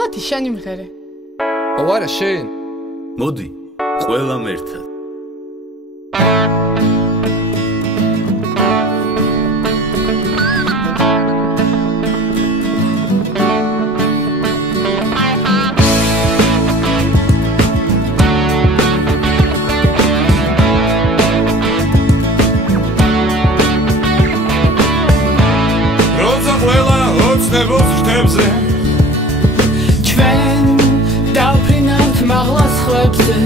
მოდი შენი მღერე. არა შენ. მოდი, ყველამ ერთად. ჩვენ დავფრინავთ მაღლას ხვებზე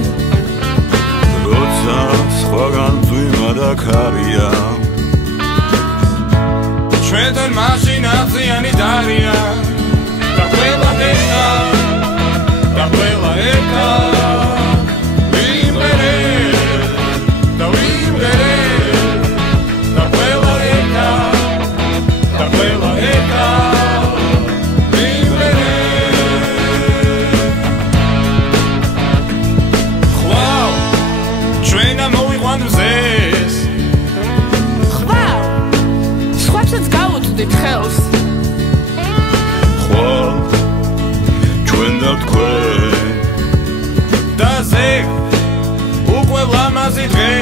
როცა სხვაგან წვიმა და ქარია ჩვენთან მაშინა ზიანი დარია და ყველა ერთა ვიმერე და ვიმერე და ყველა ერთა ხელს ხვალ ჩვენ და თქვენ და ზე უკვე ლამაზი დღე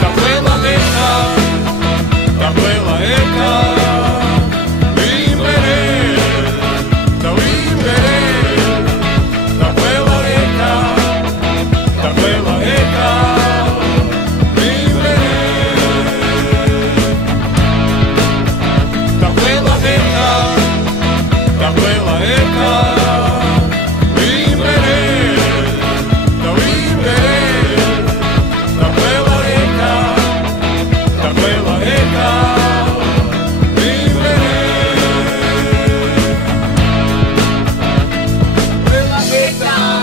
და ყველა ერთა ვიმერე და ვიმერე და ყველა ერთა Bye.